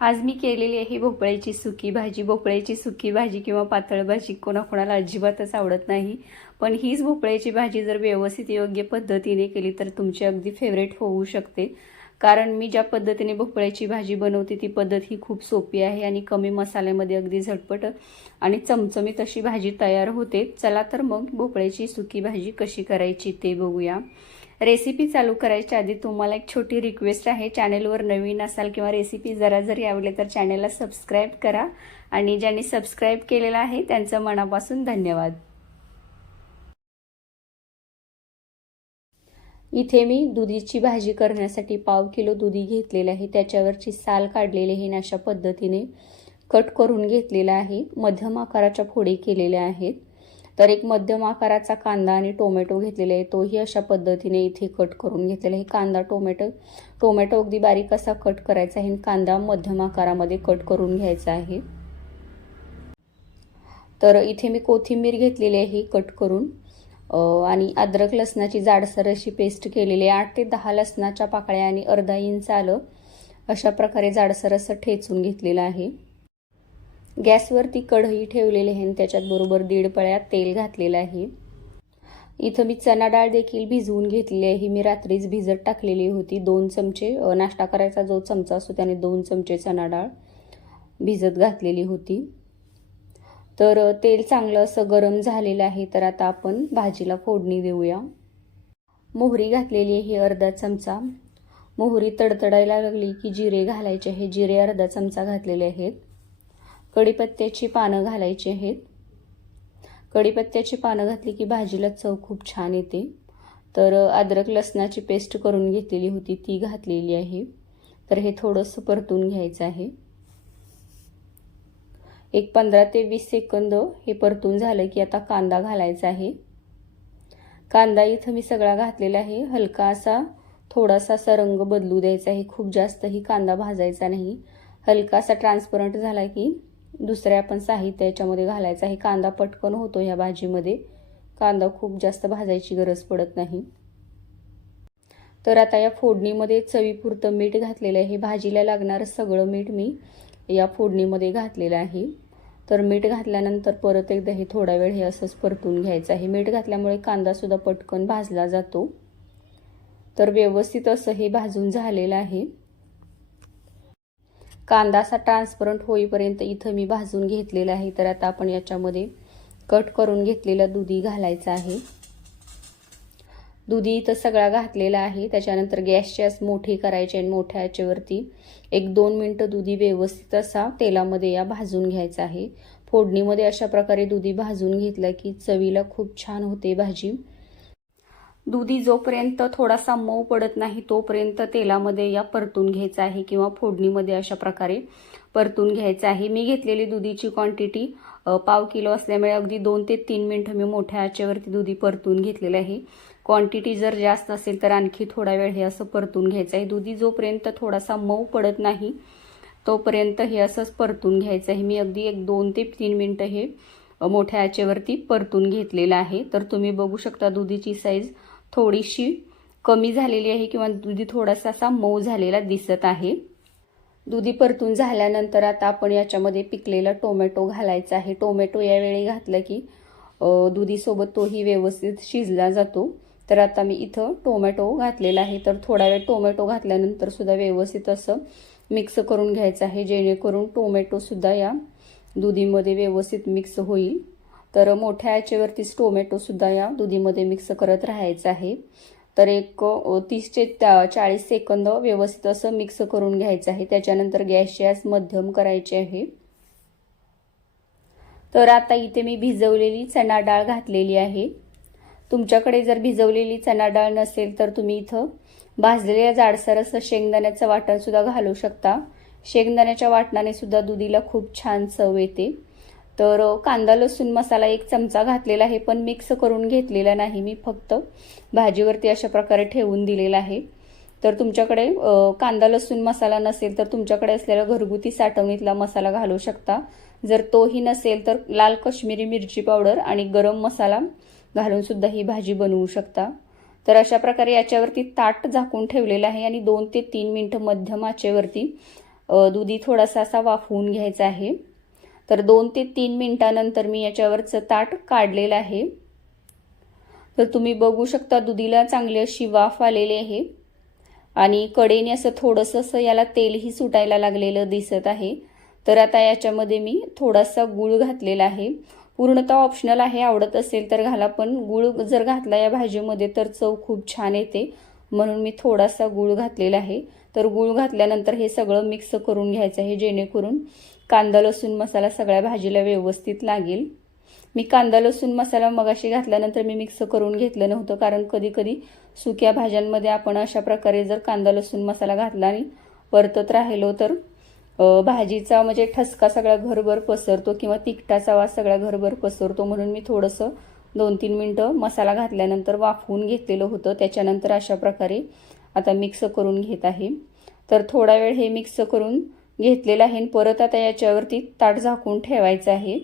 आज मी केलेली आहे भोपळ्याची सुकी भाजी. भोपळ्याची सुकी भाजी किंवा पातळ भाजी कोणाकोणाला अजिबातच आवडत नाही. पण हीच भोपळ्याची भाजी जर व्यवस्थित योग्य पद्धतीने केली तर तुमची अगदी फेवरेट होऊ शकते. कारण मी ज्या पद्धतीने भोपळ्याची भाजी बनवते ती पद्धत ही खूप सोपी आहे आणि कमी मसाल्यामध्ये अगदी झटपट आणि चमचमीत अशी भाजी तयार होते. चला तर मग भोपळ्याची सुकी भाजी कशी करायची ते बघूया. रेसिपी चालू करायच्या आधी तुम्हाला एक छोटी रिक्वेस्ट आहे. चॅनेलवर नवीन असाल किंवा रेसिपी जरा जरी आवडले तर चॅनेलला सबस्क्राईब करा आणि ज्यांनी सबस्क्राईब केलेलं आहे त्यांचं मनापासून धन्यवाद. इथे मी दुधीची भाजी करण्यासाठी पाव किलो दुधी घेतलेलं आहे. त्याच्यावरची साल काढलेली हे अशा पद्धतीने कट करून घेतलेला आहे. मध्यम आकाराच्या फोडी केलेल्या आहेत. तर एक मध्यम आकाराचा कांदा आणि टोमॅटो घेतलेला आहे. तोही अशा पद्धतीने इथे कट करून घेतलेला आहे. कांदा टोमॅटो टोमॅटो अगदी बारीक असा कट करायचा आहे आणि कांदा मध्यम आकारामध्ये कट करून घ्यायचा आहे. तर इथे मी कोथिंबीर घेतलेली आहे कट करून. आणि अद्रक लसणाची जाडसर अशी पेस्ट केलेली आहे. आठ ते दहा लसणाच्या पाकळ्या आणि अर्धा इंच आलं अशा प्रकारे जाडसर असं ठेचून घेतलेलं आहे. गॅसवरती कढई ठेवलेली आहे आणि त्याच्यात बरोबर दीड पळ्या तेल घातलेलं आहे. इथं मी चना डाळ देखील भिजवून घेतलेली आहे. ही मी रात्रीच भिजत टाकलेली होती. दोन चमचे नाश्ता करायचा जो चमचा असतो त्याने दोन चमचे चना डाळ भिजत घातलेली होती. तर तेल चांगलं असं गरम झालेलं आहे तर आता आपण भाजीला फोडणी देऊया. मोहरी घातलेली आहे अर्धा चमचा. मोहरी तडतडायला लागली की जिरे घालायचे आहे. जिरे अर्धा चमचा घातलेले आहेत. कढीपत्त्याची पानं घालायची आहेत. कढीपत्त्याची पानं घातली की भाजीला चव खूप छान येते. तर अद्रक लसणाची पेस्ट करून घेतलेली होती ती घातलेली आहे. तर हे थोडंसं परतून घ्यायचं आहे. एक पंधरा ते वीस सेकंद हे परतून झालं की आता कांदा घालायचा आहे. कांदा इथं मी सगळा घातलेला आहे. हलका असा थोडासा असा रंग बदलू द्यायचा आहे. खूप जास्तही कांदा भाजायचा नाही. हलका असा ट्रान्सपरंट झाला की दुसऱ्या आपण साहित्य याच्यामध्ये घालायचं आहे. कांदा पटकन होतो ह्या भाजीमध्ये. कांदा खूप जास्त भाजायची गरज पडत नाही. तर आता या फोडणीमध्ये चवीपुरतं मीठ घातलेलं आहे. भाजीला लागणारं सगळं मीठ मी या फोडणीमध्ये घातलेलं आहे. तर मीठ घातल्यानंतर परत एकदा हे थोडा वेळ हे असंच परतून घ्यायचं आहे. मीठ घातल्यामुळे कांदासुद्धा पटकन भाजला जातो. तर व्यवस्थित असं हे भाजून झालेलं आहे. कांदा असा ट्रान्सपरंट होईपर्यंत इथं मी भाजून घेतलेला आहे. तर आता आपण याच्यामध्ये कट करून घेतलेला दुधी घालायचा आहे. दुधी इथं सगळा घातलेला आहे. त्याच्यानंतर गॅसची आस मोठी करायची आणि मोठ्या याच्यावरती एक दोन मिनटं दुधी व्यवस्थित असा तेलामध्ये या भाजून घ्यायचा आहे. फोडणीमध्ये अशा प्रकारे दुधी भाजून घेतलं की चवीला खूप छान होते भाजी. दुधी जोपर्यंत थोडासा मऊ पडत नाही तोपर्यंत तेलामध्ये या परतून घ्यायचं आहे किंवा फोडणीमध्ये अशा प्रकारे परतून घ्यायचं आहे. मी घेतलेली दुधीची क्वांटिटी पाव किलो असल्यामुळे अगदी दोन ते तीन मिनटं मी मोठ्या आचेवरती दुधी परतून घेतलेलं आहे. क्वांटिटी जर जास्त असेल तर आणखी थोडा वेळ हे असं परतून घ्यायचं आहे. दुधी जोपर्यंत थोडासा मऊ पडत नाही तोपर्यंत हे असंच परतून घ्यायचं आहे. मी अगदी एक दोन ते तीन मिनटं हे मोठ्या आचेवरती परतून घेतलेलं आहे. तर तुम्ही बघू शकता दुधीची साईज थोडीशी कमी झालेली आहे किंवा दुधी थोडासा असा मऊ झालेला दिसत आहे. दुधी परतून झाल्यानंतर आता आपण याच्यामध्ये पिकलेला टोमॅटो घालायचा आहे. टोमॅटो यावेळी घातलं की दुधीसोबत तोही व्यवस्थित शिजला जातो. तर आता मी इथं टोमॅटो घातलेला आहे. तर थोडा वेळ टोमॅटो घातल्यानंतर सुद्धा व्यवस्थित असं मिक्स करून घ्यायचं आहे. जेणेकरून टोमॅटोसुद्धा या दुधीमध्ये व्यवस्थित मिक्स होईल. तर मोठ्या आचेवरतीच टोमॅटोसुद्धा या दुधीमध्ये मिक्स करत राहायचं आहे. तर एक तीस ते चाळीस सेकंद व्यवस्थित असं मिक्स करून घ्यायचं आहे. त्याच्यानंतर गॅसची गॅस मध्यम करायची आहे. तर आता इथे मी भिजवलेली चणा डाळ घातलेली आहे. तुमच्याकडे जर भिजवलेली चणा डाळ नसेल तर तुम्ही इथं भाजलेल्या जाडसर असं शेंगदाण्याचं वाटणसुद्धा घालू शकता. शेंगदाण्याच्या वाटणाने सुद्धा दुधीला खूप छान चव येते. तर कांदा लसूण मसाला एक चमचा घातलेला आहे पण मिक्स करून घेतलेला नाही मी फक्त. भाजीवरती अशा प्रकारे ठेवून दिलेला आहे. तर तुमच्याकडे कांदा लसूण मसाला नसेल तर तुमच्याकडे असलेला घरगुती साठवणीतला मसाला घालू शकता. जर तोही नसेल तर लाल कश्मीरी मिरची पावडर आणि गरम मसाला घालून सुद्धा ही भाजी बनवू शकता. तर अशा प्रकारे याच्यावरती ताट झाकून ठेवलेलं आहे आणि दोन ते तीन मिनटं मध्यम आचेवरती दुधी थोडासा असा वाफवून घ्यायचा आहे. तर दोन ते तीन मिनटानंतर मी याच्यावरचं ताट काढलेलं आहे. तर तुम्ही बघू शकता दुधीला चांगली अशी वाफ आलेली आहे. आणि कडेने असं थोडंसं असं याला तेलही सुटायला लागलेलं दिसत आहे. तर आता याच्यामध्ये मी थोडासा गूळ घातलेला आहे. पूर्णतः ऑप्शनल आहे आवडत असेल तर घाला पण गूळ जर घातला या भाजीमध्ये तर चव खूप छान येते. म्हणून मी थोडासा गूळ घातलेला आहे. तर गूळ घातल्यानंतर हे सगळं मिक्स करून घ्यायचं आहे जेणेकरून कांदा लसूण मसाला सगळ्या भाजीला व्यवस्थित लागेल. मी कांदा लसूण मसाला मगाशी घातल्यानंतर मी मिक्स करून घेतलं नव्हतं कारण कधी कधी सुक्या भाज्यांमध्ये आपण अशा प्रकारे जर कांदा लसूण मसाला घातला आणि परतत राहिलो तर भाजीचा म्हणजे ठसका सगळा घरभर पसरतो किंवा तिखटाचा वास सगळा घरभर पसरतो म्हणून मी थोडंसं दोन तीन मिनटं मसाला घातल्यानंतर वाफवून घेतलेलं होतं. त्याच्यानंतर अशा प्रकारे आता मिक्स करून घेत आहे. तर थोडा वेळ हे मिक्स करून घेतलेलं आहे आणि परत आता याच्यावरती ताट झाकून ठेवायचं आहे.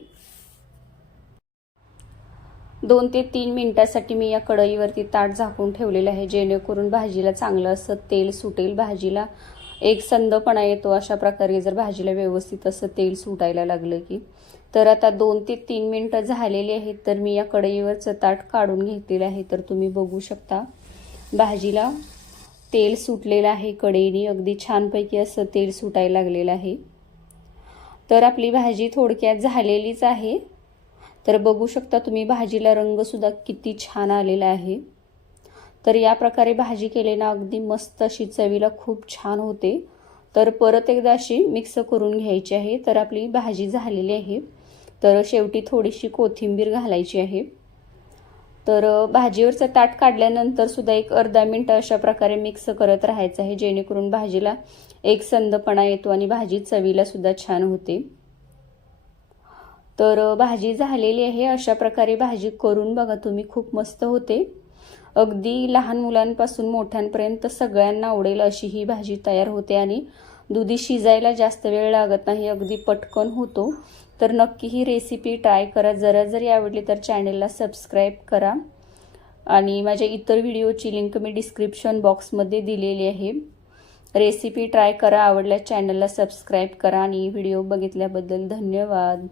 दोन ते तीन मिनटासाठी मी या कढईवरती ताट झाकून ठेवलेलं आहे जेणेकरून भाजीला चांगलं असं तेल सुटेल. भाजीला एक संदपणा येतो अशा प्रकारे जर भाजीला व्यवस्थित असं तेल सुटायला लागलं की. तर आता दोन ते तीन मिनटं झालेली आहेत तर मी या कढईवरचं ताट काढून घेतलेलं आहे. तर तुम्ही बघू शकता भाजीला तेल सुटलेलं आहे कढईने. अगदी छानपैकी असं तेल सुटायला लागलेलं आहे. तर आपली भाजी थोडक्यात झालेलीच आहे. तर बघू शकता तुम्ही भाजीला रंगसुद्धा किती छान आलेला आहे. तर या प्रकारे भाजी केली ना अगदी मस्त अशी चवीला खूप छान होते. तर परत एकदा अशी मिक्स करून घ्यायची आहे. तर आपली भाजी झालेली आहे. तर शेवटी थोडीशी कोथिंबीर घालायची आहे. तर भाजीवरचं ताट काढल्यानंतर सुद्धा एक अर्धा मिनटं अशा प्रकारे मिक्स करत राहायचं आहे जेणेकरून भाजीला एक संदपणा येतो आणि भाजी चवीला सुद्धा छान होते. तर भाजी झालेली आहे अशा प्रकारे भाजी करून बघा तुम्ही खूप मस्त होते. अगदी लहान मुलांपासून मोठ्यांपर्यंत सगळ्यांना आवडेल अशी ही भाजी तयार होते आणि दुधी शिजायला जास्त वेळ लागत नाही अगदी पटकन होतो. तर नक्की ही रेसिपी ट्राय करा. जरा जरी आवडली तर चॅनेलला सबस्क्राईब करा. आणि माझ्या इतर व्हिडिओची लिंक मी डिस्क्रिप्शन बॉक्समध्ये दिलेली आहे. रेसिपी ट्राय करा. आवडल्या चॅनलला सबस्क्राईब करा. आणि व्हिडिओ बघितल्याबद्दल धन्यवाद.